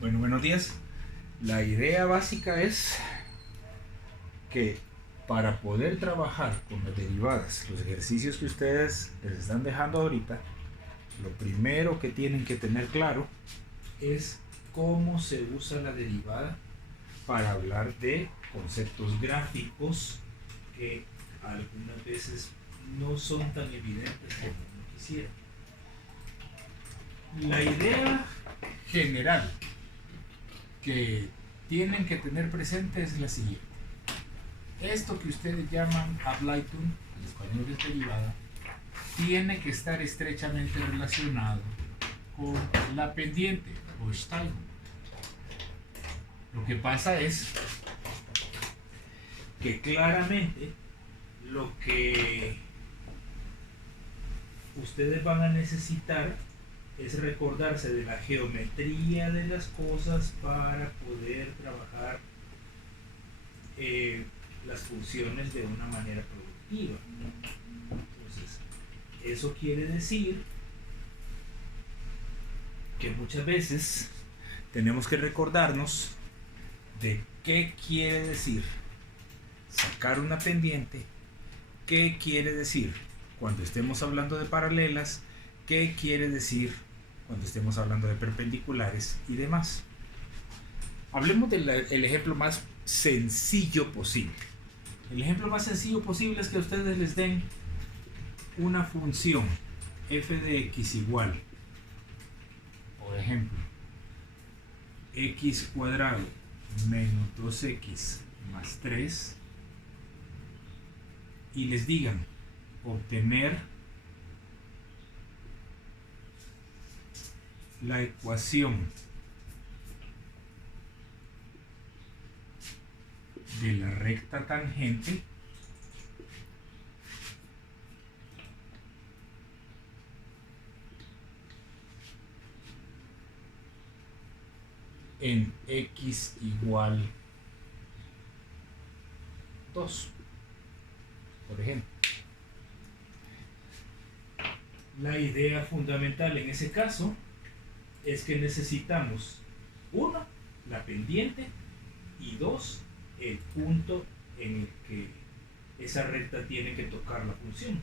Bueno, buenos días. La idea básica es que para poder trabajar con las derivadas, los ejercicios que ustedes les están dejando ahorita, lo primero que tienen que tener claro es cómo se usa la derivada para hablar de conceptos gráficos que algunas veces no son tan evidentes como uno quisiera. La idea general que tienen que tener presente es la siguiente. Esto que ustedes llaman ableitung, en español es derivada, tiene que estar estrechamente relacionado con la pendiente o Steigung. Lo que pasa es que claramente lo que ustedes van a necesitar es recordarse de la geometría de las cosas para poder trabajar las funciones de una manera productiva. Entonces, eso quiere decir que muchas veces tenemos que recordarnos de qué quiere decir sacar una pendiente, qué quiere decir cuando estemos hablando de paralelas, qué quiere decir cuando estemos hablando de perpendiculares y demás. Hablemos del ejemplo más sencillo posible. El ejemplo más sencillo posible es que a ustedes les den una función f de x igual, por ejemplo, x cuadrado menos 2x más 3 y les digan obtener la ecuación de la recta tangente en x igual 2, por ejemplo. La idea fundamental en ese caso es que necesitamos, 1, la pendiente, y 2, el punto en el que esa recta tiene que tocar la función.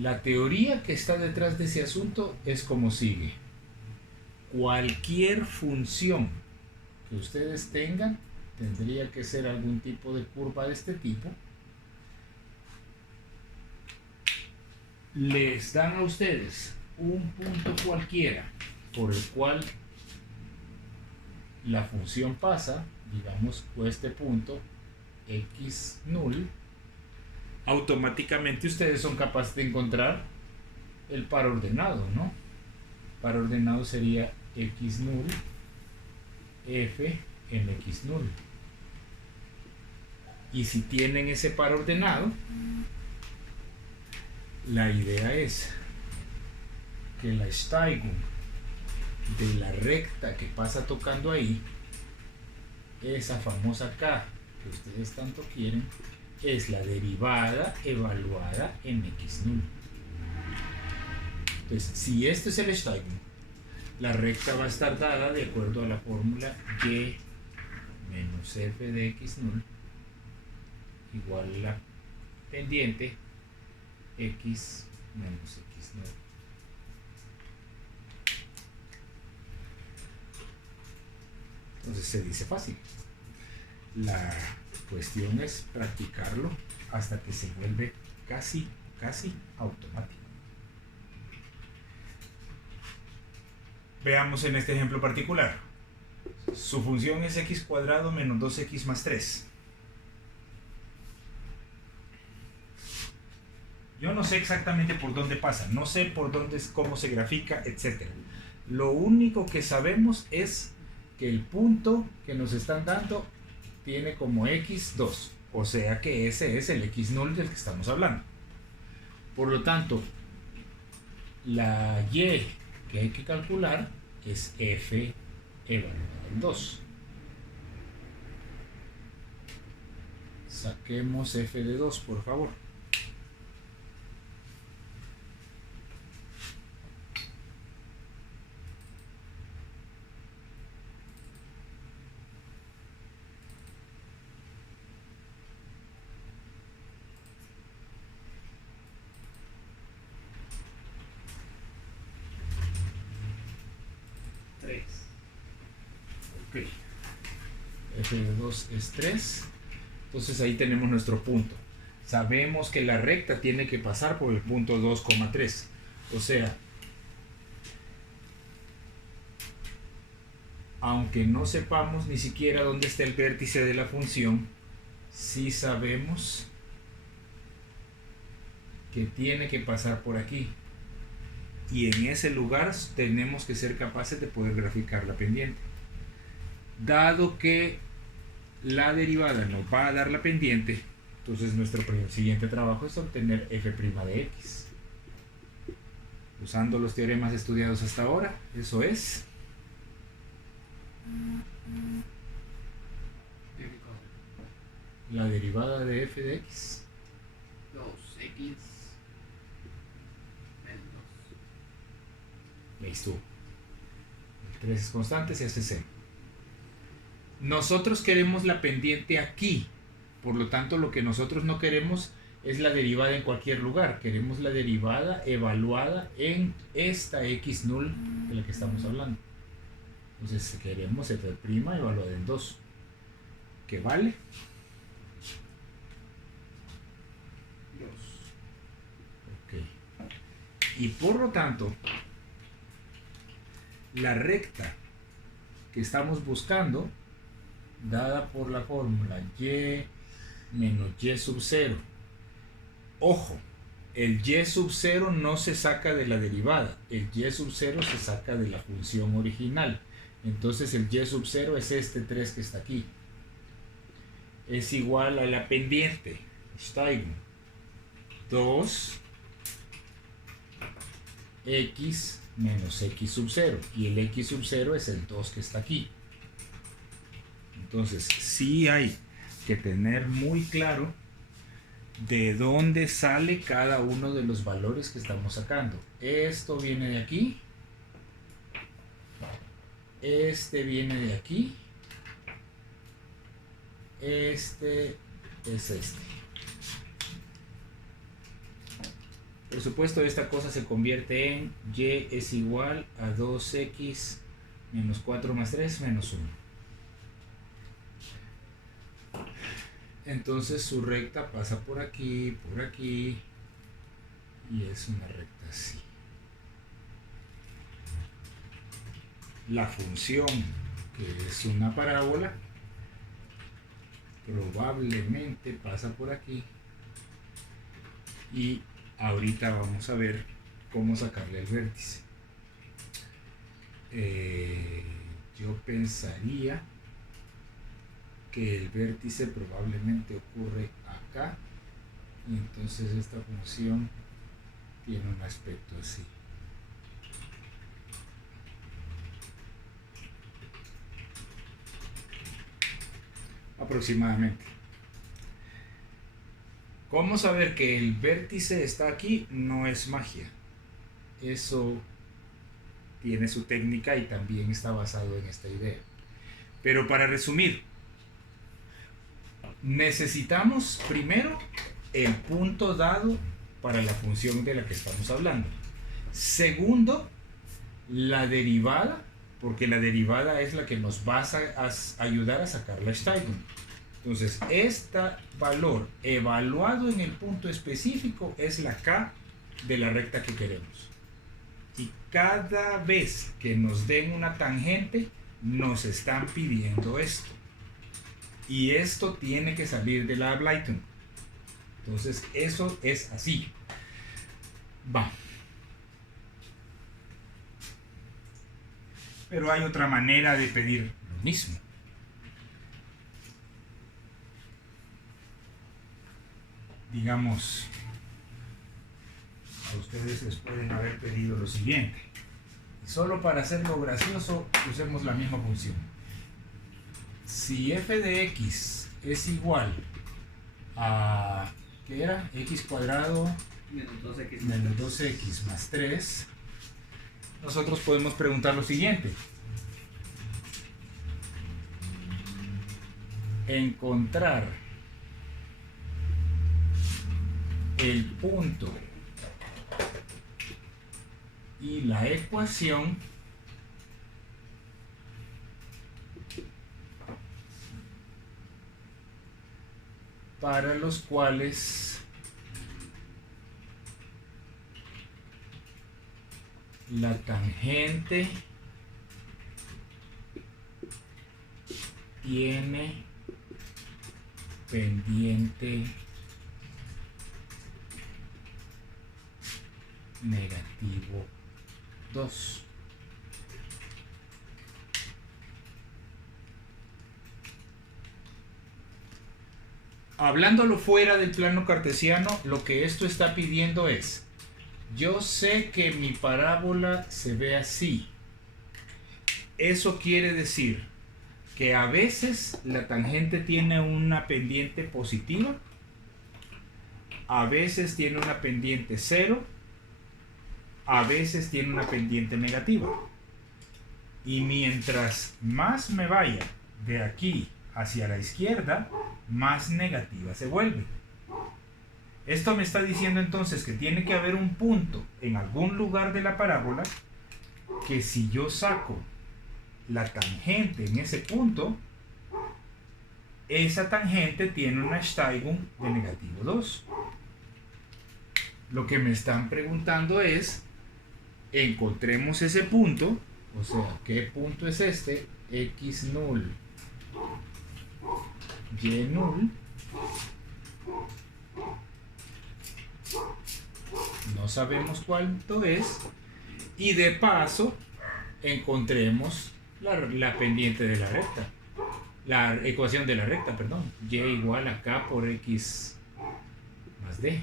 La teoría que está detrás de ese asunto es como sigue. Cualquier función que ustedes tengan tendría que ser algún tipo de curva de este tipo. Les dan a ustedes un punto cualquiera por el cual la función pasa, digamos, por este punto x null. Automáticamente ustedes son capaces de encontrar el par ordenado, ¿no? Par ordenado sería x null f en x null. Y si tienen ese par ordenado, la idea es que la Steigung de la recta que pasa tocando ahí, esa famosa k que ustedes tanto quieren, es la derivada evaluada en x null. Entonces, si este es el Steigung, la recta va a estar dada de acuerdo a la fórmula y menos f de x null igual a la pendiente x menos x null. Entonces se dice fácil. La cuestión es practicarlo hasta que se vuelve casi automático. Veamos en este ejemplo particular. Su función es x cuadrado menos 2x más 3. Yo no sé exactamente por dónde pasa, no sé por dónde, cómo se grafica, etc. Lo único que sabemos es que el punto que nos están dando tiene como x2, o sea que ese es el x null del que estamos hablando. Por lo tanto, la y que hay que calcular es f evaluada en 2. Saquemos f de 2, por favor. Ok. F de 2 es 3. Entonces ahí tenemos nuestro punto. Sabemos que la recta tiene que pasar por el punto 2,3. O sea, aunque no sepamos ni siquiera dónde está el vértice de la función, sí sabemos que tiene que pasar por aquí. Y en ese lugar tenemos que ser capaces de poder graficar la pendiente. Dado que la derivada nos va a dar la pendiente, entonces nuestro siguiente trabajo es obtener f' de x. Usando los teoremas estudiados hasta ahora, eso es la derivada de f de x. 2x menos 2. Listo. El 3 es constante, se hace 0. Nosotros queremos la pendiente aquí. Por lo tanto, lo que nosotros no queremos es la derivada en cualquier lugar. Queremos la derivada evaluada en esta x null de la que estamos hablando. Entonces queremos f' evaluada en 2. ¿Qué vale? 2. Ok. Y por lo tanto, la recta que estamos buscando, dada por la fórmula y menos y sub 0. Ojo, el y sub 0 no se saca de la derivada, el y sub 0 se saca de la función original. Entonces el y sub 0 es este 3 que está aquí. Es igual a la pendiente, steigen, 2 x menos x sub 0. Y el x sub 0 es el 2 que está aquí. Entonces sí hay que tener muy claro de dónde sale cada uno de los valores que estamos sacando. Esto viene de aquí. Este viene de aquí. Este es este. Por supuesto, esta cosa se convierte en y es igual a 2x menos 4 más 3 menos 1. Entonces su recta pasa por aquí y es una recta así. La función, que es una parábola, probablemente pasa por aquí y ahorita vamos a ver cómo sacarle el vértice. Yo pensaría que el vértice probablemente ocurre acá y entonces esta función tiene un aspecto así. Aproximadamente. ¿Cómo saber que el vértice está aquí? No es magia. Eso tiene su técnica y también está basado en esta idea. Pero para resumir, necesitamos primero el punto dado para la función de la que estamos hablando. Segundo, la derivada, porque la derivada es la que nos va a ayudar a sacar la Steigen. Entonces, este valor evaluado en el punto específico es la K de la recta que queremos. Y cada vez que nos den una tangente, nos están pidiendo esto. Y esto tiene que salir de la Ableitung. Entonces, eso es así. Va. Pero hay otra manera de pedir lo mismo. Digamos, a ustedes les pueden haber pedido lo siguiente. Solo para hacerlo gracioso, usemos la misma función. Si f de x es igual a, ¿qué era? X cuadrado menos 2x más 3, nosotros podemos preguntar lo siguiente. Encontrar el punto y la ecuación para los cuales la tangente tiene pendiente negativo 2. Hablándolo fuera del plano cartesiano, lo que esto está pidiendo es: yo sé que mi parábola se ve así. Eso quiere decir que a veces la tangente tiene una pendiente positiva, a veces tiene una pendiente 0, a veces tiene una pendiente negativa. Y mientras más me vaya de aquí hacia la izquierda, más negativa se vuelve. Esto me está diciendo entonces que tiene que haber un punto en algún lugar de la parábola que si yo saco la tangente en ese punto, esa tangente tiene una Steigung de negativo 2. Lo que me están preguntando es, encontremos ese punto, o sea, ¿qué punto es este? X null, Y null. No sabemos cuánto es. Y de paso, encontremos la pendiente de la recta. La ecuación de la recta, perdón. Y igual a K por X más D.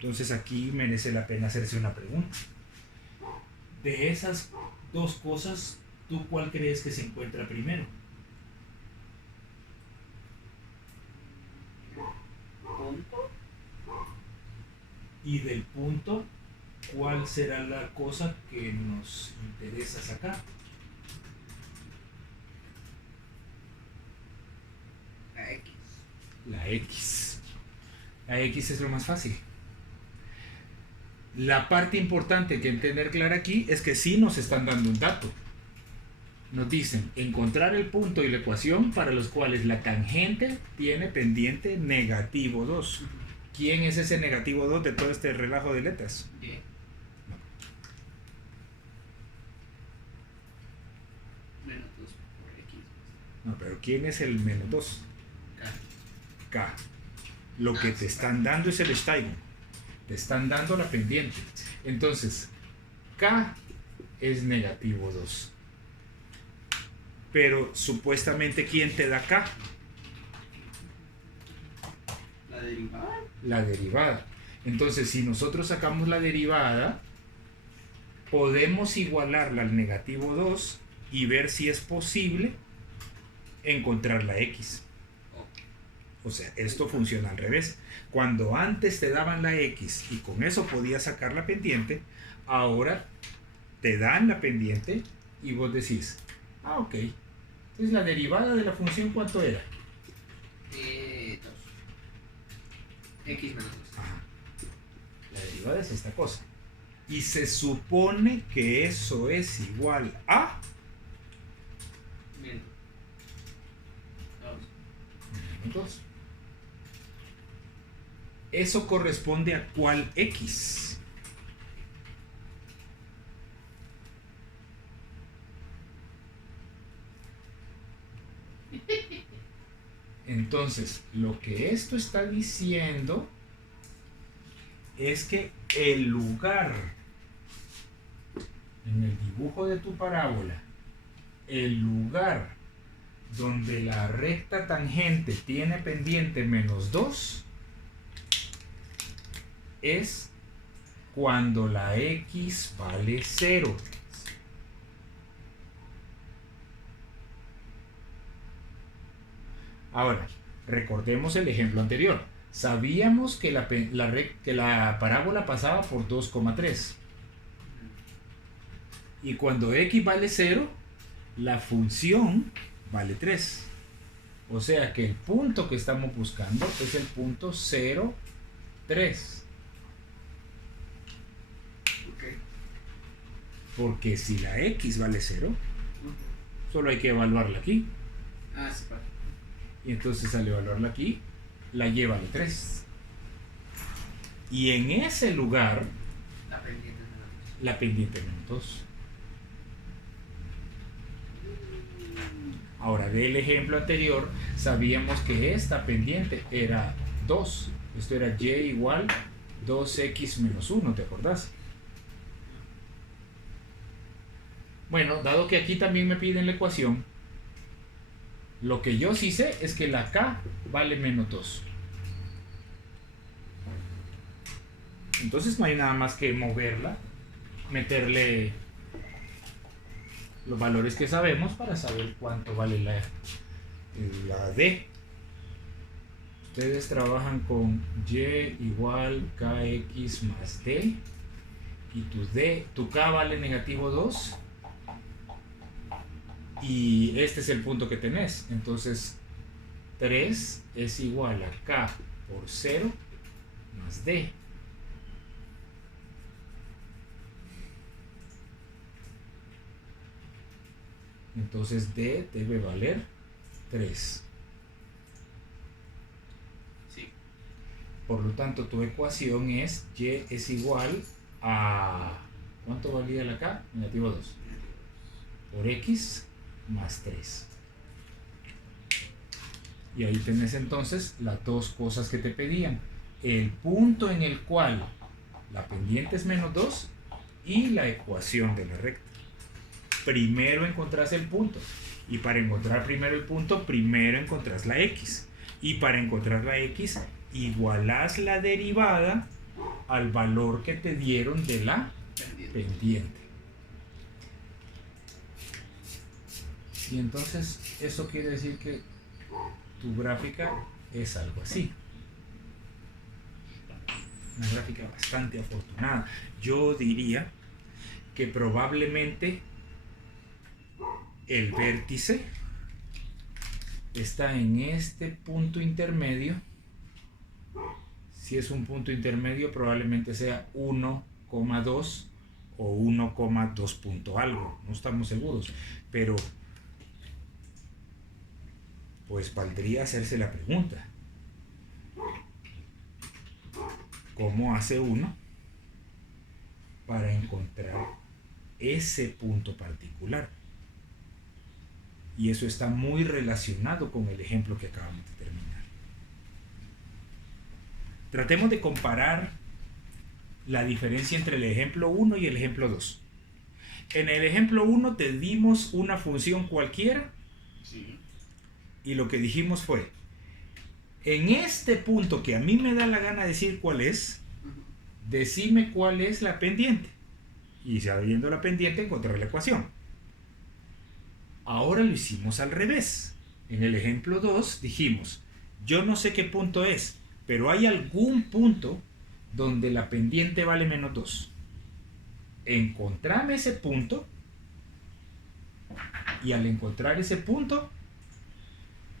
Entonces aquí merece la pena hacerse una pregunta. De esas dos cosas, ¿tú cuál crees que se encuentra primero? Punto. Y del punto, ¿cuál será la cosa que nos interesa sacar? La X. La X. La X es lo más fácil. La parte importante que tener clara aquí es que sí nos están dando un dato. Nos dicen encontrar el punto y la ecuación para los cuales la tangente tiene pendiente negativo 2. ¿Quién es ese negativo 2 de todo este relajo de letras? Y. Menos 2 por X. No, pero ¿quién es el menos 2? K. K. Lo que te están dando es el Steigung. Te están dando la pendiente. Entonces, K es negativo 2. Pero supuestamente, ¿quién te da K? La derivada. La derivada. Entonces, si nosotros sacamos la derivada, podemos igualarla al negativo 2 y ver si es posible encontrar la X. O sea, esto funciona al revés. Cuando antes te daban la X y con eso podías sacar la pendiente, ahora te dan la pendiente y vos decís, ah, ok. Entonces la derivada de la función, ¿cuánto era? 2. X menos 2. Ajá. La derivada es esta cosa. Y se supone que eso es igual a Menos 2. 2. ¿Eso corresponde a cuál X? Entonces, lo que esto está diciendo es que el lugar en el dibujo de tu parábola, el lugar donde la recta tangente tiene pendiente menos 2 es cuando la X vale 0. Ahora, recordemos el ejemplo anterior. Sabíamos que la parábola pasaba por 2,3. Y cuando X vale 0, la función vale 3. O sea que el punto que estamos buscando es el punto 0, 3. Ok. Porque si la x vale 0, solo hay que evaluarla aquí. Ah, sí, vale. Y entonces al evaluarla aquí, la lleva a 3. Y en ese lugar, La pendiente es menos 2. la pendiente es menos 2. Ahora, del ejemplo anterior, sabíamos que esta pendiente era 2. Esto era y igual 2x menos 1, ¿te acordás? Bueno, dado que aquí también me piden la ecuación, lo que yo sí sé es que la k vale menos 2. Entonces no hay nada más que moverla, meterle los valores que sabemos para saber cuánto vale la d. Ustedes trabajan con y igual kx más d, y tu k vale negativo 2, y este es el punto que tenés. Entonces 3 es igual a k por 0 más d. Entonces d debe valer 3. Sí. Por lo tanto, tu ecuación es y es igual a... ¿cuánto valía la k? Negativo 2. Por x más 3. Y ahí tenés entonces las dos cosas que te pedían. El punto en el cual la pendiente es menos 2 y la ecuación de la recta. Primero encontrás el punto. Y para encontrar primero el punto, primero encontrás la x. Y para encontrar la x, igualás la derivada al valor que te dieron de la pendiente. Y entonces eso quiere decir que tu gráfica es algo así. Una gráfica bastante afortunada. Yo diría que probablemente el vértice está en este punto intermedio. Si es un punto intermedio, probablemente sea 1,2 o 1,2 punto algo. No estamos seguros, pero pues valdría hacerse la pregunta: ¿cómo hace uno para encontrar ese punto particular? Y eso está muy relacionado con el ejemplo que acabamos de terminar. Tratemos de comparar la diferencia entre el ejemplo 1 y el ejemplo 2. En el ejemplo 1 te dimos una función cualquiera. Sí. Y lo que dijimos fue: en este punto que a mí me da la gana decir cuál es, decime cuál es la pendiente. Y sabiendo la pendiente, encontrar la ecuación. Ahora lo hicimos al revés. En el ejemplo 2 dijimos: yo no sé qué punto es, pero hay algún punto donde la pendiente vale menos 2. Encontrame ese punto, y al encontrar ese punto,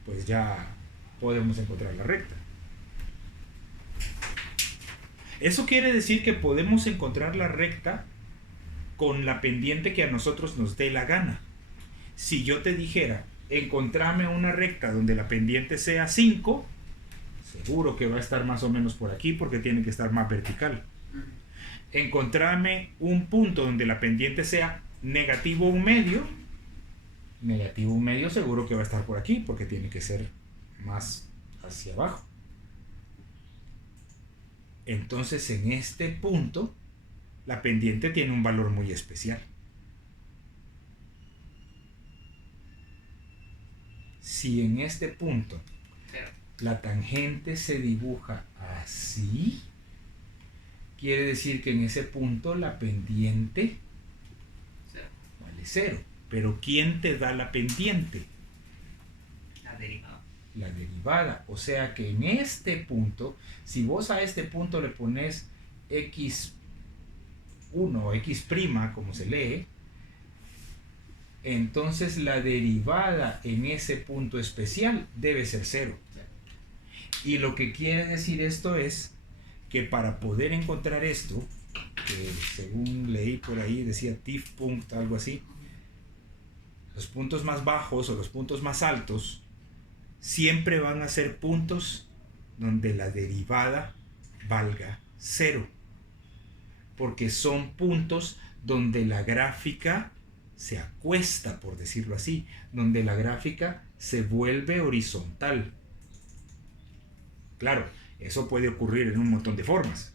pues ya podemos encontrar la recta. Eso quiere decir que podemos encontrar la recta con la pendiente que a nosotros nos dé la gana. Si yo te dijera: encontrame una recta donde la pendiente sea 5, seguro que va a estar más o menos por aquí, porque tiene que estar más vertical. Encontrame un punto donde la pendiente sea negativo 1/2, negativo 1/2 seguro que va a estar por aquí, porque tiene que ser más hacia abajo. Entonces en este punto la pendiente tiene un valor muy especial. Si en este punto la tangente se dibuja así, quiere decir que en ese punto la pendiente vale 0. Pero ¿quién te da la pendiente? La derivada. La derivada. O sea que en este punto, si vos a este punto le pones x1 o x', como se lee, entonces la derivada en ese punto especial debe ser 0. Y lo que quiere decir esto es que para poder encontrar esto, que según leí por ahí decía Tiefpunkt, algo así. Los puntos más bajos o los puntos más altos siempre van a ser puntos donde la derivada valga 0, porque son puntos donde la gráfica se acuesta, por decirlo así, donde la gráfica se vuelve horizontal. Claro, eso puede ocurrir en un montón de formas.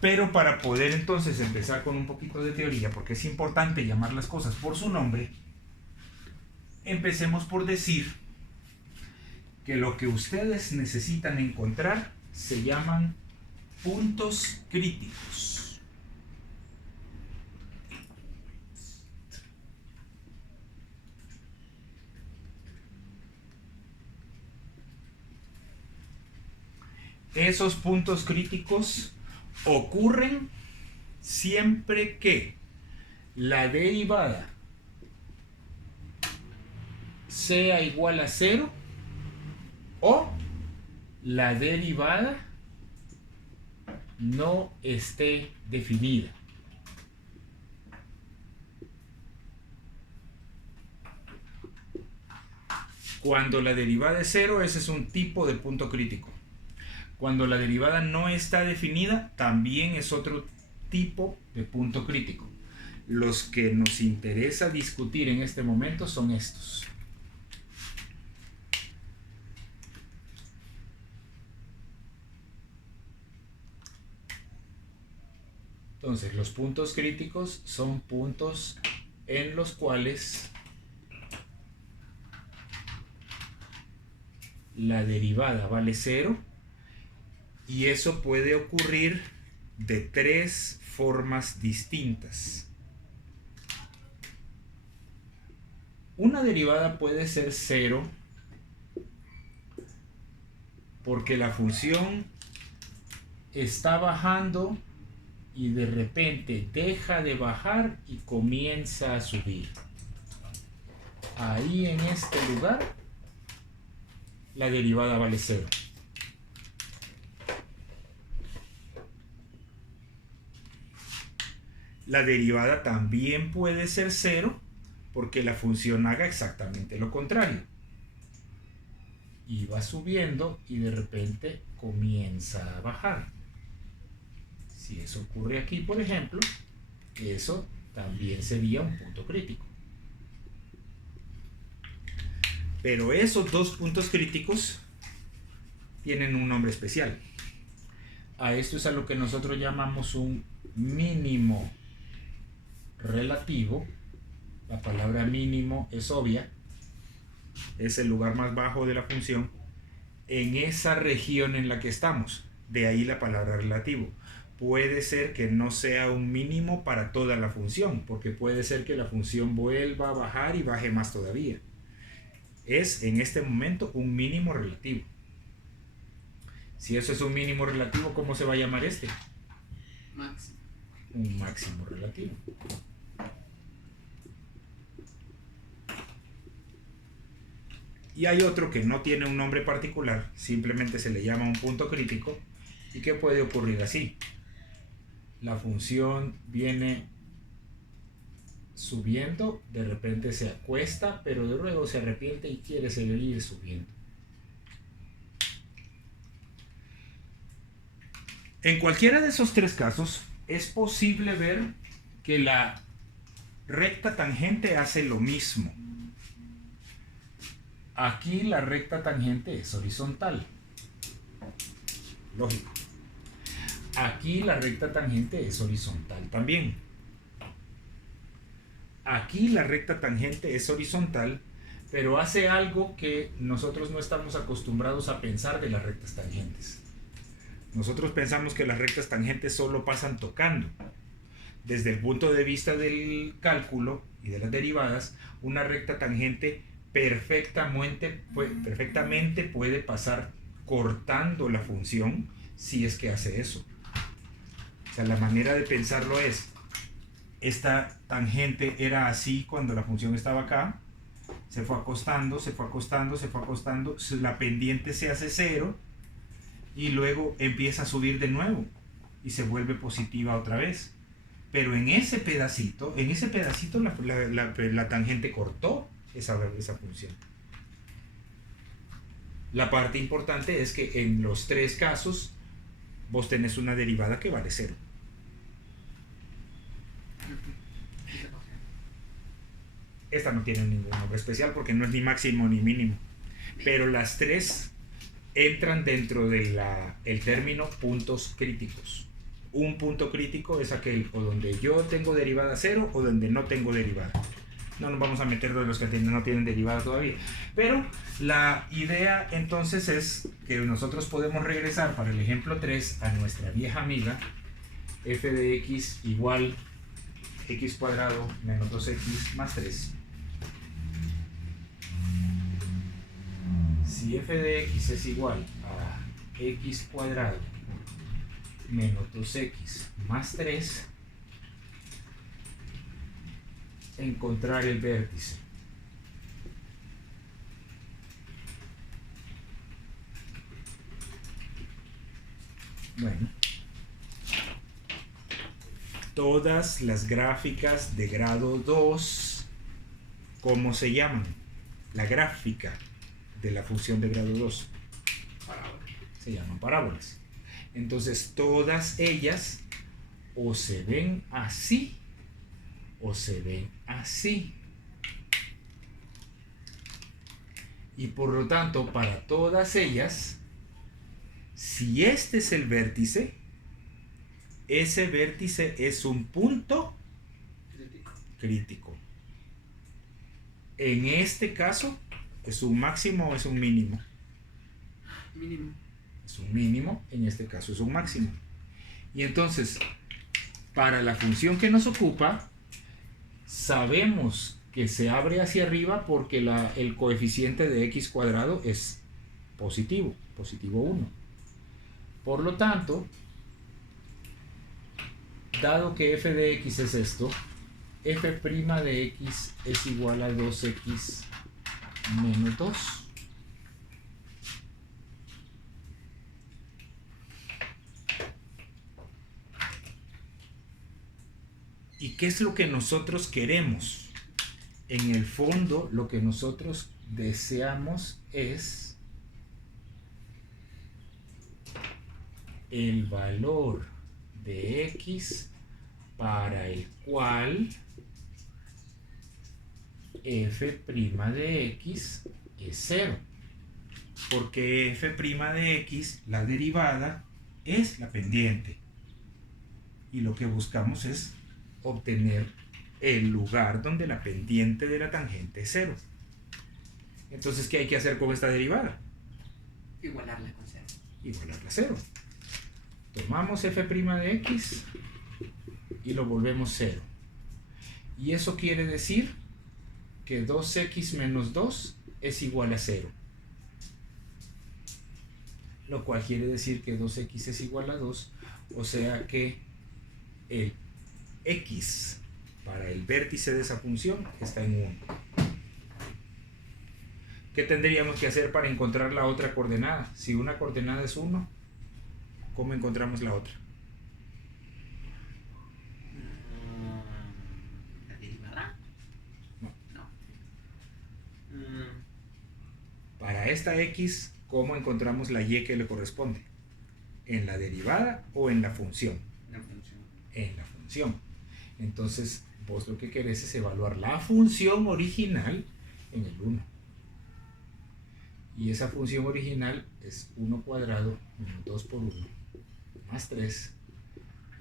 Pero para poder entonces empezar con un poquito de teoría, porque es importante llamar las cosas por su nombre, empecemos por decir que lo que ustedes necesitan encontrar se llaman puntos críticos. Esos puntos críticos ocurren siempre que la derivada sea igual a 0 o la derivada no esté definida. Cuando la derivada es 0, ese es un tipo de punto crítico. Cuando la derivada no está definida, también es otro tipo de punto crítico. Los que nos interesa discutir en este momento son estos. Entonces, los puntos críticos son puntos en los cuales la derivada vale 0, y eso puede ocurrir de 3 formas distintas. Una derivada puede ser 0 porque la función está bajando y de repente deja de bajar y comienza a subir. Ahí en este lugar la derivada vale 0. La derivada también puede ser 0 porque la función haga exactamente lo contrario. Y va subiendo y de repente comienza a bajar. Si eso ocurre aquí, por ejemplo, eso también sería un punto crítico. Pero esos dos puntos críticos tienen un nombre especial. A esto es a lo que nosotros llamamos un mínimo relativo. La palabra mínimo es obvia, es el lugar más bajo de la función en esa región en la que estamos. De ahí la palabra relativo. Puede ser que no sea un mínimo para toda la función, porque puede ser que la función vuelva a bajar y baje más todavía. Es en este momento un mínimo relativo. Si eso es un mínimo relativo, ¿cómo se va a llamar este? Máximo. Un máximo relativo. Y hay otro que no tiene un nombre particular, simplemente se le llama un punto crítico, y que puede ocurrir así. La función viene subiendo, de repente se acuesta, pero de luego se arrepiente y quiere seguir subiendo. En cualquiera de esos 3 casos, es posible ver que la recta tangente hace lo mismo. Aquí la recta tangente es horizontal. Lógico. Aquí la recta tangente es horizontal también. Aquí la recta tangente es horizontal, pero hace algo que nosotros no estamos acostumbrados a pensar de las rectas tangentes. Nosotros pensamos que las rectas tangentes solo pasan tocando. Desde el punto de vista del cálculo y de las derivadas, una recta tangente perfectamente puede pasar cortando la función si es que hace eso. O sea, la manera de pensarlo es, esta tangente era así cuando la función estaba acá, se fue acostando, se fue acostando, se fue acostando, la pendiente se hace 0, y luego empieza a subir de nuevo y se vuelve positiva otra vez. Pero en ese pedacito la tangente cortó esa función. La parte importante es que en los tres casos vos tenés una derivada que vale 0. Esta no tiene ningún nombre especial porque no es ni máximo ni mínimo. Pero las tres entran dentro de el término puntos críticos. Un punto crítico es aquel o donde yo tengo derivada 0 o donde no tengo derivada. No nos vamos a meter de los que no tienen derivada todavía. Pero la idea entonces es que nosotros podemos regresar para el ejemplo 3 a nuestra vieja amiga f de x igual x cuadrado menos 2x más 3. Si f de x es igual a x cuadrado menos 2x más 3, encontrar el vértice. Bueno, todas las gráficas de grado 2, ¿cómo se llaman? La gráfica de la función de grado 2 se llaman parábolas. Entonces todas ellas o se ven así o se ven así. Y por lo tanto, para todas ellas, si este es el vértice, ese vértice es un punto crítico. En este caso, ¿es un máximo o es un mínimo? Mínimo. Es un mínimo, en este caso es un máximo. Y entonces, para la función que nos ocupa, sabemos que se abre hacia arriba porque el coeficiente de x cuadrado es positivo, positivo 1. Por lo tanto, dado que f de x es esto, f' de x es igual a 2x menos 2. ¿Y qué es lo que nosotros queremos? En el fondo, lo que nosotros deseamos es el valor de x para el cual f' de x es 0. Porque f' de x, la derivada, es la pendiente. Y lo que buscamos es obtener el lugar donde la pendiente de la tangente es 0. Entonces, ¿qué hay que hacer con esta derivada? Igualarla con 0. Igualarla a 0. Tomamos f' de x y lo volvemos 0. Y eso quiere decir que 2x menos 2 es igual a 0. Lo cual quiere decir que 2x es igual a 2, o sea que el x para el vértice de esa función está en 1. ¿Qué tendríamos que hacer para encontrar la otra coordenada? Si una coordenada es 1, ¿cómo encontramos la otra? ¿La derivada? No. No. Para esta x, ¿cómo encontramos la y que le corresponde? ¿En la derivada o en la función? La función. En la función. Entonces, vos lo que querés es evaluar la función original en el 1. Y esa función original es 1 cuadrado menos 2 por 1 más 3.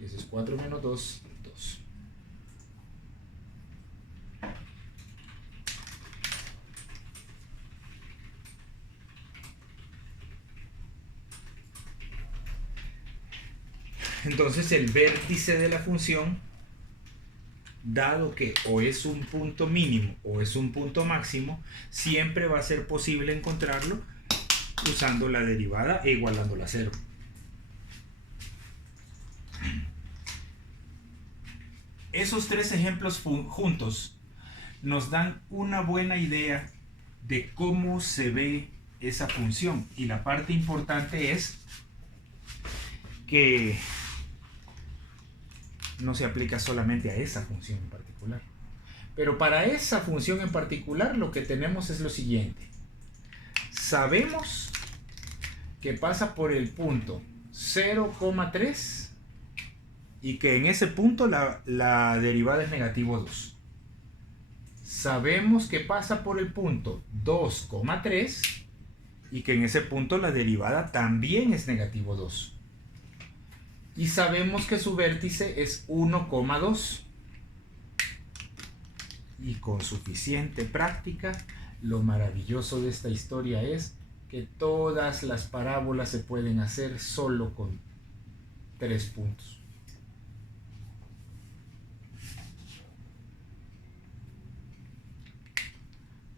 Y eso es 4 menos 2, 2. Entonces el vértice de la función, dado que o es un punto mínimo o es un punto máximo, siempre va a ser posible encontrarlo usando la derivada e igualándola a 0. Esos tres ejemplos juntos nos dan una buena idea de cómo se ve esa función. Y la parte importante es que no se aplica solamente a esa función en particular. Pero para esa función en particular lo que tenemos es lo siguiente. Sabemos que pasa por el punto 0,3 y que en ese punto la derivada es negativo 2. Sabemos que pasa por el punto 2,3 y que en ese punto la derivada también es negativo 2. Y sabemos que su vértice es 1,2. Y con suficiente práctica, lo maravilloso de esta historia es que todas las parábolas se pueden hacer solo con 3 puntos.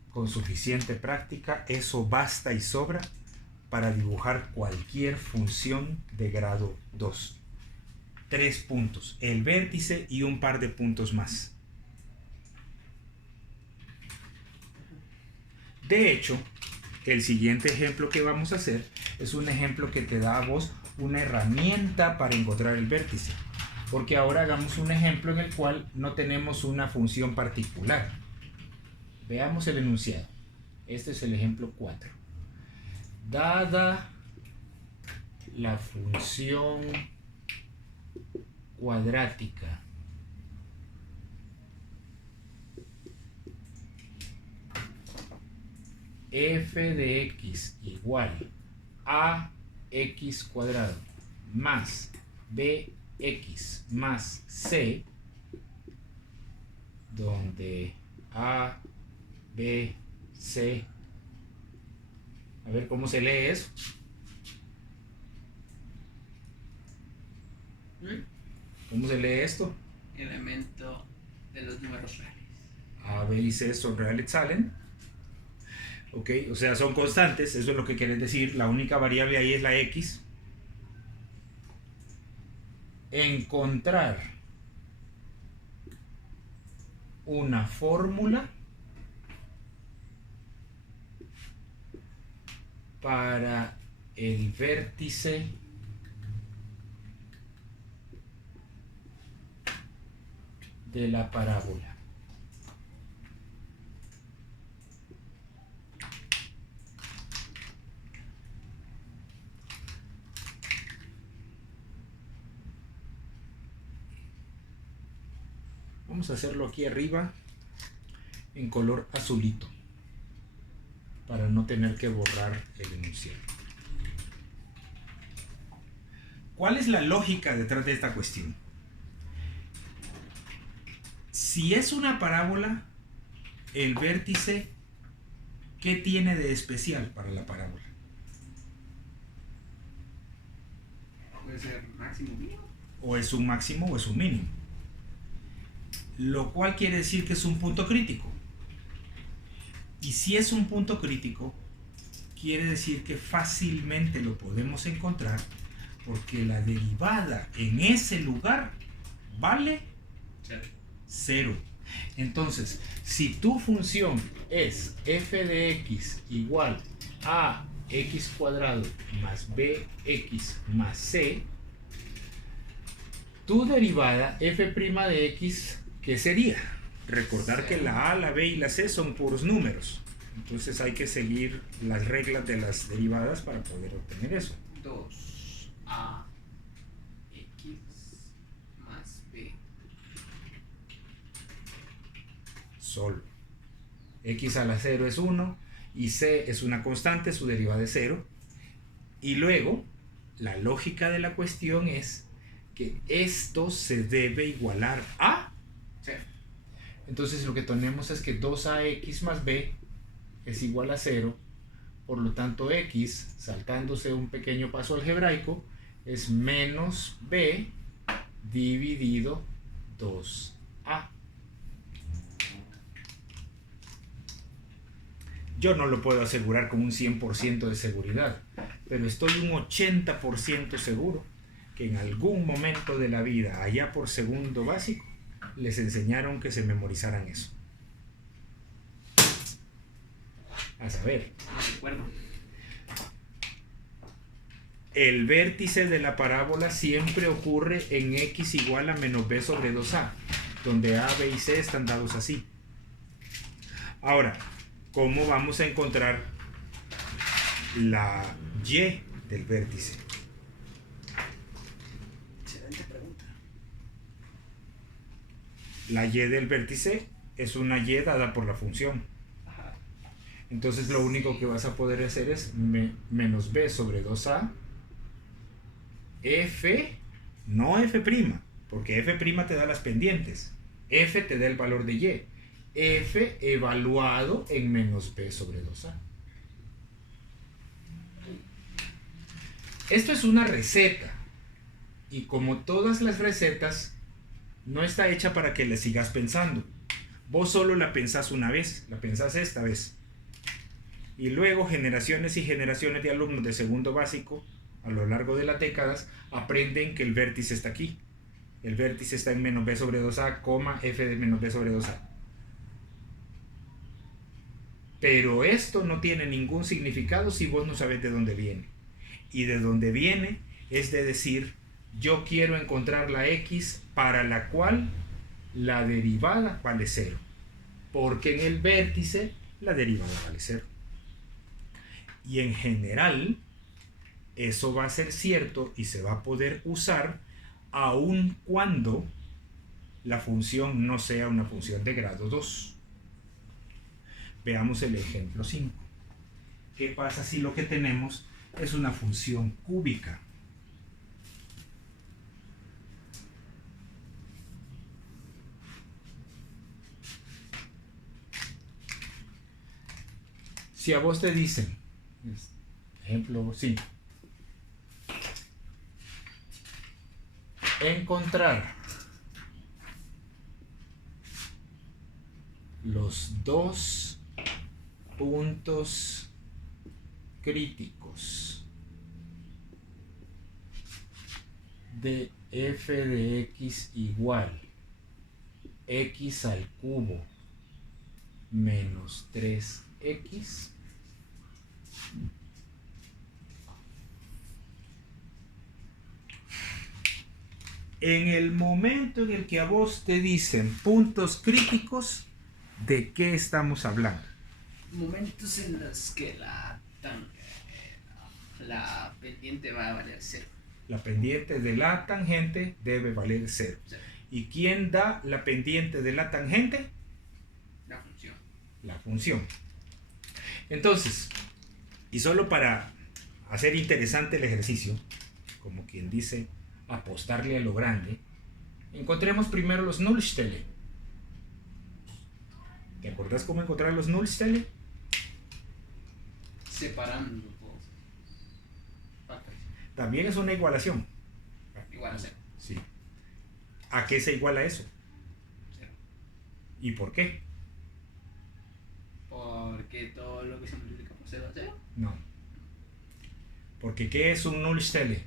Con suficiente práctica, eso basta y sobra para dibujar cualquier función de grado 2. 3 puntos, el vértice y un par de puntos más. De hecho, el siguiente ejemplo que vamos a hacer es un ejemplo que te da a vos una herramienta para encontrar el vértice. Porque ahora hagamos un ejemplo en el cual no tenemos una función particular. Veamos el enunciado. Este es el ejemplo 4. Dada la función cuadrática f de x igual a x cuadrado más bx más c, donde a, b, c, a ver cómo se lee eso. ¿Cómo se lee esto? Elemento de los números reales. A, b y c son reales Zahlen. Ok, o sea, son constantes, eso es lo que quiere decir. La única variable ahí es la x. Encontrar una fórmula para el vértice de la parábola. Vamos a hacerlo aquí arriba en color azulito para no tener que borrar el enunciado. ¿Cuál es la lógica detrás de esta cuestión? Si es una parábola, el vértice, ¿qué tiene de especial para la parábola? Puede ser máximo o mínimo. O es un máximo o es un mínimo. Lo cual quiere decir que es un punto crítico. Y si es un punto crítico, quiere decir que fácilmente lo podemos encontrar porque la derivada en ese lugar vale 0. Entonces, si tu función es f de x igual a x cuadrado más bx más c, tu derivada f' de x, ¿qué sería? Recordar que la a, la b y la c son puros números. Entonces hay que seguir las reglas de las derivadas para poder obtener eso. 2a x más b. Solo. X a la 0 es 1 y c es una constante, su derivada es 0. Y luego, la lógica de la cuestión es que esto se debe igualar a 0. Entonces lo que tenemos es que 2ax más b es igual a 0. Por lo tanto, x, saltándose un pequeño paso algebraico, es menos b dividido 2a. Yo no lo puedo asegurar con un 100% de seguridad, pero estoy un 80% seguro que en algún momento de la vida, allá por segundo básico, les enseñaron que se memorizaran eso. A saber. No recuerdo. el vértice de la parábola siempre ocurre en x igual a menos b sobre 2a, donde a, b y c están dados así. Ahora, ¿cómo vamos a encontrar la y del vértice? Excelente pregunta. La y del vértice es una y dada por la función. Ajá. Entonces lo único que vas a poder hacer es menos b sobre 2a f, no f', porque f' te da las pendientes, f te da el valor de y, f evaluado en menos b sobre 2a. Esto es una receta, y como todas las recetas, no está hecha para que la sigas pensando. Vos solo la pensás una vez, la pensás esta vez. Y luego generaciones y generaciones de alumnos de segundo básico, a lo largo de las décadas, aprenden que el vértice está aquí. El vértice está en menos b sobre 2a, f de menos b sobre 2a. Pero esto no tiene ningún significado si vos no sabes de dónde viene. Y de dónde viene es de decir, yo quiero encontrar la x para la cual la derivada vale 0. Porque en el vértice la derivada vale 0. Y en general, eso va a ser cierto y se va a poder usar aun cuando la función no sea una función de grado 2. Veamos el ejemplo 5. ¿Qué pasa si lo que tenemos es una función cúbica? Si a vos te dicen, ejemplo 5, encontrar los dos puntos críticos de f de x igual x al cubo menos 3x, en el momento en el que a vos te dicen puntos críticos, ¿de qué estamos hablando? Momentos en los que la pendiente va a valer 0. La pendiente de la tangente debe valer 0. Sí. ¿Y quién da la pendiente de la tangente? La función. La función. Entonces, y solo para hacer interesante el ejercicio, como quien dice, apostarle a lo grande, encontremos primero los Nullstelle. ¿Te acordás cómo encontrar los Nullstelle? Separando por factores. También es una igualación. Igual a 0. Sí. ¿A qué se iguala eso? 0. ¿Y por qué? Porque todo lo que se multiplica por 0 a 0. No. Porque ¿qué es un Nullstelle?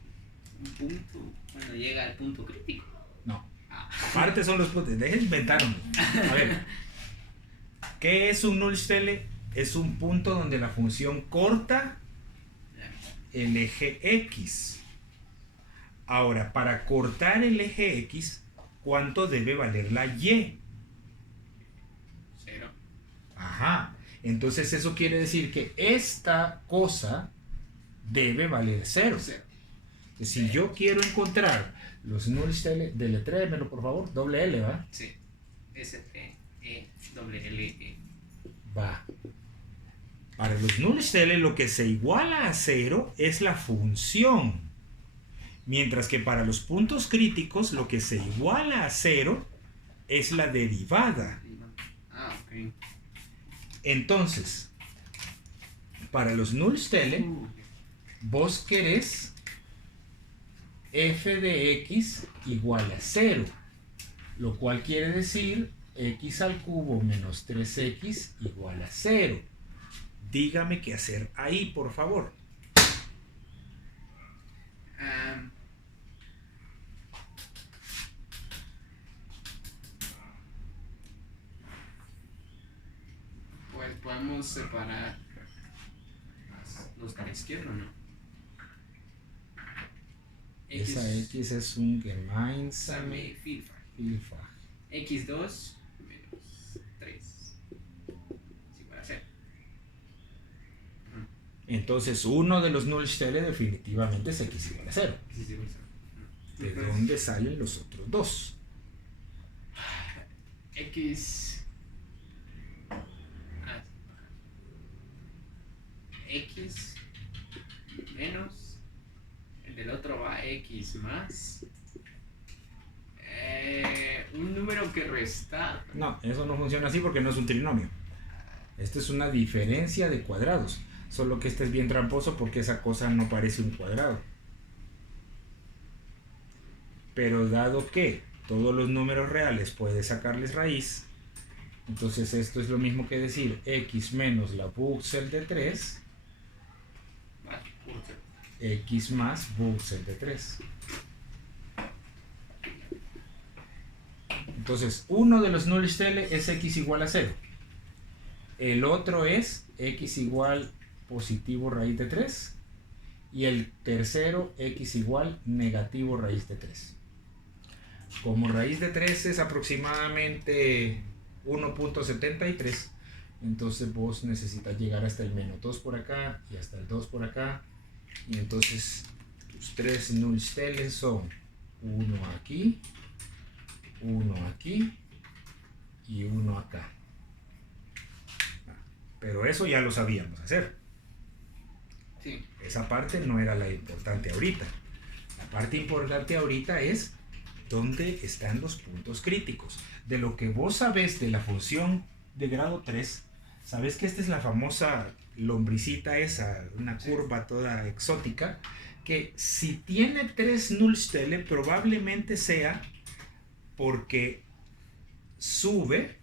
Un punto. Cuando llega al punto crítico. No. Ah. Aparte son los puntos. Dejen inventarlo. A ver. ¿Qué es un Nullstelle? Es un punto donde la función corta el eje X. Ahora, para cortar el eje X, ¿cuánto debe valer la Y? 0. Ajá. Entonces eso quiere decir que esta cosa debe valer 0. 0. Si yo quiero encontrar los Nullstelle, deletréemelo por favor, doble L, ¿va? Sí. S-T-E-L-L-E. Va. Para los Nullstelle lo que se iguala a 0 es la función. Mientras que para los puntos críticos lo que se iguala a 0 es la derivada. Ah, ok. Entonces, para los Nullstelle, vos querés f de x igual a 0, lo cual quiere decir x al cubo menos 3x igual a 0. Dígame qué hacer ahí, por favor. Pues podemos separar los de la izquierda, ¿no? Esa X es un gemeinsame Vielfach. Vielfach. X2 menos 3 es igual a 0. Entonces uno de los Nullstelle definitivamente es X igual a 0. X es igual a 0. ¿De dónde salen los otros dos? X. X menos. El del otro va X más. Un número que resta. No, eso no funciona así porque no es un trinomio. Esta es una diferencia de cuadrados. Solo que este es bien tramposo porque esa cosa no parece un cuadrado. Pero dado que todos los números reales puedes sacarles raíz, entonces esto es lo mismo que decir X menos la Wurzel de 3, X más Wurzel de 3. Entonces, uno de los Nullstelle es X igual a 0. El otro es X igual positivo raíz de 3. Y el tercero, X igual negativo raíz de 3. Como raíz de 3 es aproximadamente 1.73, entonces vos necesitas llegar hasta el menos 2 por acá y hasta el 2 por acá. Y entonces tus tres Nullstelle son uno aquí, uno aquí y uno acá. Pero eso ya lo sabíamos hacer. Sí. Esa parte no era la importante ahorita. La parte importante ahorita es dónde están los puntos críticos. De lo que vos sabés de la función de grado 3, sabés que esta es la famosa lombricita esa, una curva toda exótica, que si tiene 3 Nullstelle probablemente sea porque sube,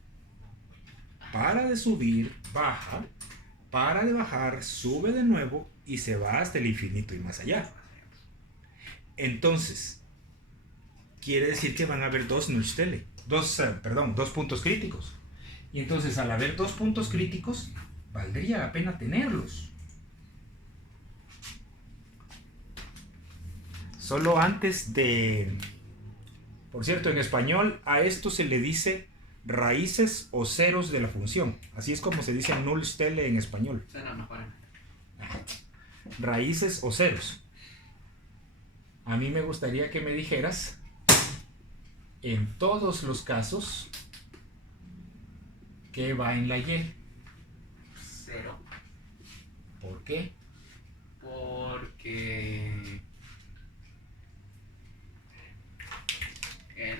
para de subir, baja, para de bajar, sube de nuevo y se va hasta el infinito y más allá. Entonces, quiere decir que van a haber dos Nullstelle, dos puntos críticos. Y entonces, al haber dos puntos críticos, valdría la pena tenerlos. Solo antes de... Por cierto, en español a esto se le dice raíces o ceros de la función. Así es como se dice Nullstelle en español. Suena mejor. Raíces o ceros. A mí me gustaría que me dijeras, en todos los casos, ¿qué va en la Y? 0. ¿Por qué? Porque el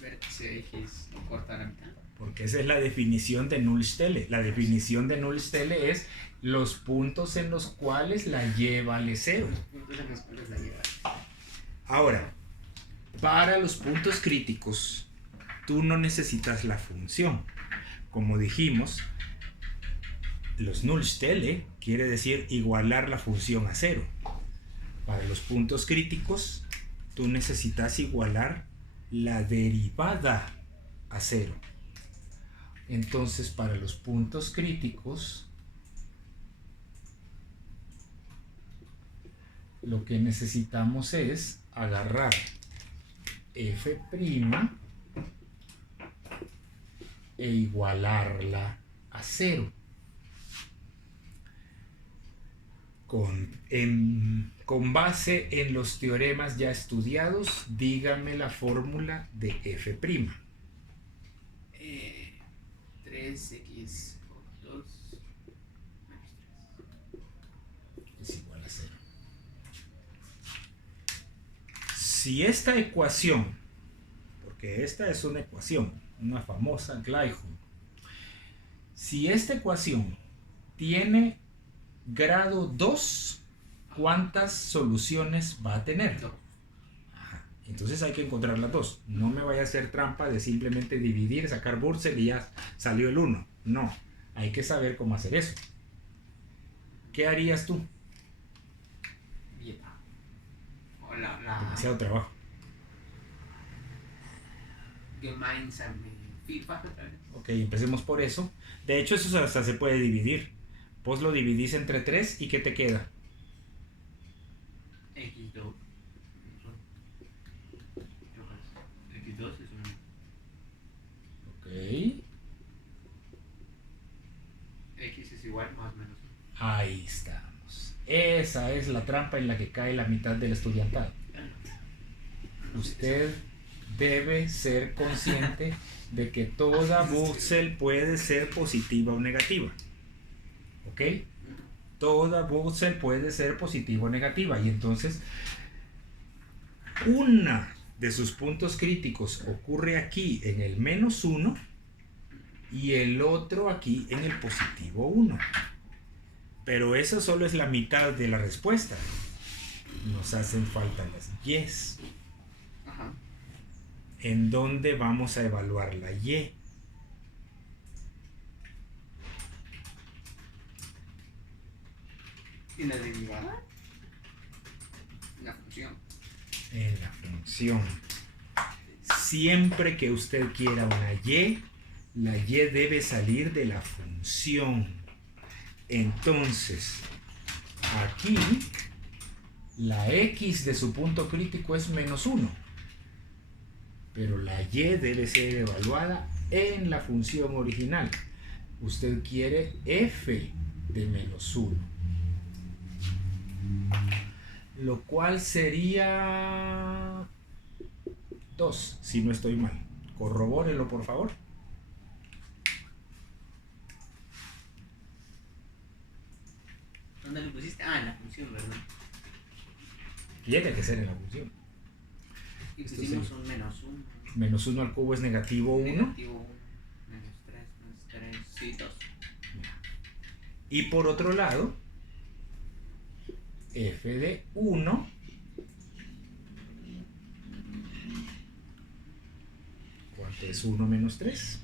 vértice X lo corta a la mitad. Porque esa es la definición de Nullstelle. La definición de Nullstelle es los puntos en los cuales la Y vale 0. Los puntos en los cuales la lleva. Ahora, para los puntos críticos, tú no necesitas la función. Como dijimos, los Nullstelle quiere decir igualar la función a 0. Para los puntos críticos, tú necesitas igualar la derivada a 0. Entonces, para los puntos críticos, lo que necesitamos es agarrar f' e igualarla a 0. Con base en los teoremas ya estudiados, dígame la fórmula de f'. 3x por 2 menos 3 es igual a 0. Si esta ecuación, porque esta es una ecuación, una famosa Gleichung, si esta ecuación tiene grado 2, ¿cuántas soluciones va a tener? No. Ajá. Entonces hay que encontrar las dos. No me vaya a hacer trampa de simplemente dividir, sacar Wurzel y ya salió el 1. No, hay que saber cómo hacer eso. ¿Qué harías tú? Bien. O la Demasiado trabajo. gemeinsame Vielfach otra vez. Ok, empecemos por eso. De hecho, eso hasta se puede dividir. Vos lo dividís entre 3 y ¿qué te queda? X2. igual más menos. Ahí estamos. Esa es la trampa en la que cae la mitad del estudiantado. Usted debe ser consciente de que toda voxel puede ser positiva o negativa. ¿Ok? Toda voxel puede ser positiva o negativa. Y entonces, una de sus puntos críticos ocurre aquí en el -1 y el otro aquí en el +1. Pero eso solo es la mitad de la respuesta. Nos hacen falta las yes. Ajá. ¿En dónde vamos a evaluar la y? ¿Y la derivada? La función. En la función. Siempre que usted quiera una y, la y debe salir de la función. Entonces, aquí la x de su punto crítico es -1, pero la y debe ser evaluada en la función original. Usted quiere f de -1, lo cual sería 2, si no estoy mal. Corrobórelo, por favor. ¿Dónde lo pusiste? Ah, en la función, ¿verdad? Tiene que ser en la función. Y Esto pusimos sí. un -1. -1 al cubo es negativo 1. Negativo 1. -3. Sí, 2. Y por otro lado, f de 1 ¿cuánto es 1 menos 3?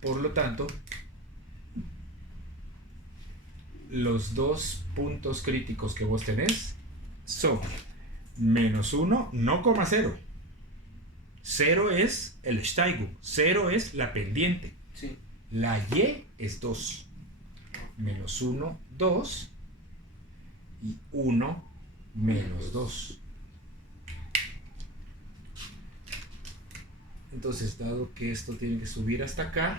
Por lo tanto, los dos puntos críticos que vos tenés son -1, no coma 0. 0 es el Steigung, 0 es la pendiente. Sí. La y es 2. -1, 2. Y 1, menos 2. Entonces, dado que esto tiene que subir hasta acá,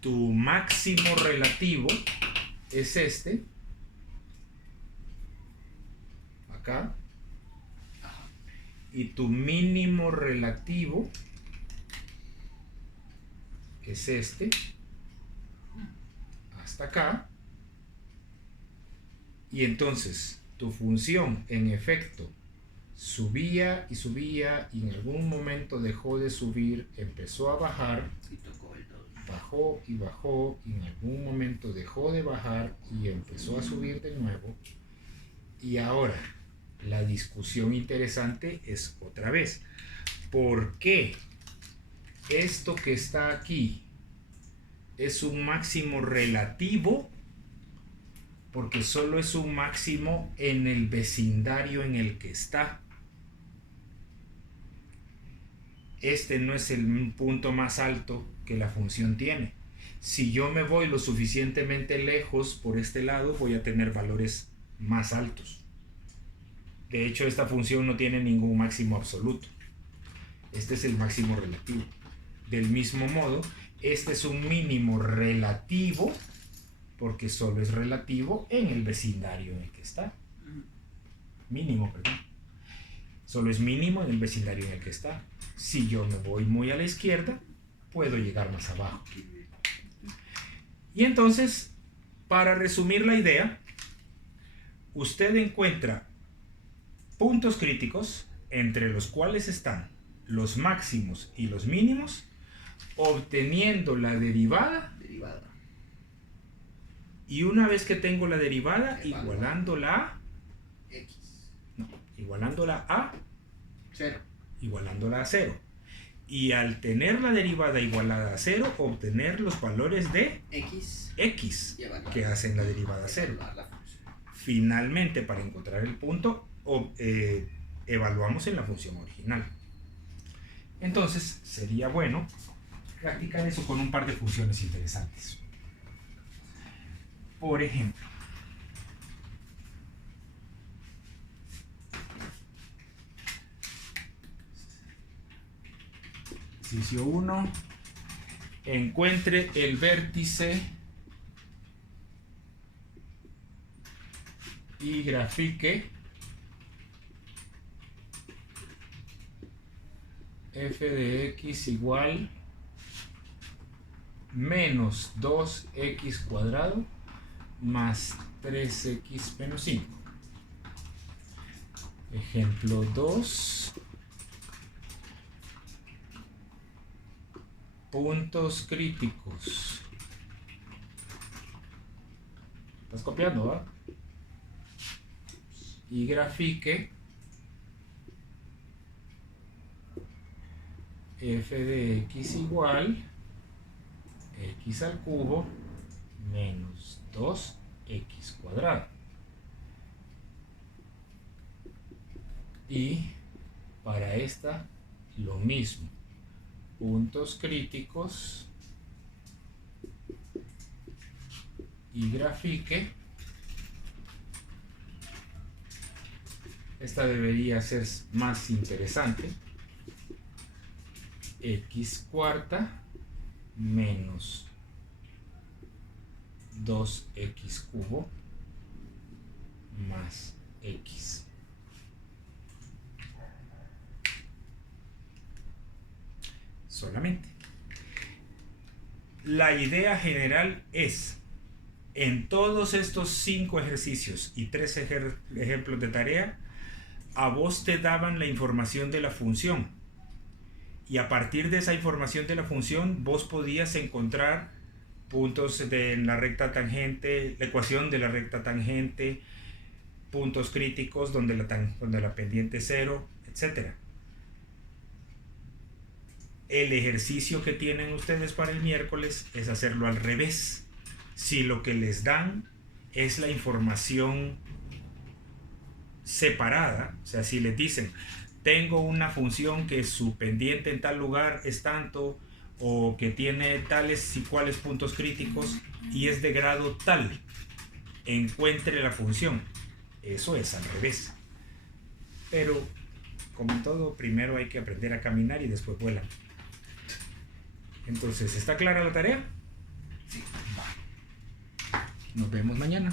tu máximo relativo es este, acá, y tu mínimo relativo es este, hasta acá, y entonces tu función en efecto subía y subía y en algún momento dejó de subir, empezó a bajar, Y tocó el 2. bajó y bajó y en algún momento dejó de bajar y empezó a subir de nuevo. Y ahora la discusión interesante es otra vez, ¿por qué esto que está aquí es un máximo relativo? Porque solo es un máximo en el vecindario en el que está. Este no es el punto más alto que la función tiene. Si yo me voy lo suficientemente lejos por este lado, voy a tener valores más altos. De hecho, esta función no tiene ningún máximo absoluto. Este es el máximo relativo. Del mismo modo, este es un mínimo relativo, porque solo es relativo en el vecindario en el que está. Mínimo, perdón. Solo es mínimo en el vecindario en el que está. Si yo me voy muy a la izquierda, puedo llegar más abajo. Y entonces, para resumir la idea, usted encuentra puntos críticos entre los cuales están los máximos y los mínimos, obteniendo la derivada. Y una vez que tengo la derivada, igualándola a X. No, igualándola a 0. igualándola a 0. Y al tener la derivada igualada a 0, obtener los valores de X. x que hacen la derivada a 0. Finalmente, para encontrar el punto, evaluamos en la función original. Entonces, sería bueno practicar eso con un par de funciones interesantes. Por ejemplo, Ejercicio 1. Encuentre el vértice y grafique f de x igual menos 2x cuadrado más 3x menos 5. Ejemplo 2. Puntos críticos. ¿Estás copiando, va? Y grafique f de x igual x al cubo menos 2x cuadrado. Y para esta lo mismo. Puntos críticos y grafique. Esta debería ser más interesante. X cuarta menos 2x cubo más x. Solamente. La idea general es, en todos estos 5 ejercicios y 3 ejemplos de tarea, a vos te daban la información de la función. Y a partir de esa información de la función, vos podías encontrar puntos de la recta tangente, la ecuación de la recta tangente, puntos críticos donde la pendiente es 0, etc. El ejercicio que tienen ustedes para el miércoles es hacerlo al revés. Si lo que les dan es la información separada, o sea, si les dicen, tengo una función que su pendiente en tal lugar es tanto, o que tiene tales y cuales puntos críticos y es de grado tal, encuentre la función. Eso es al revés. Pero, como en todo, primero hay que aprender a caminar y después vuelan. Entonces, ¿está clara la tarea? Sí. Nos vemos mañana.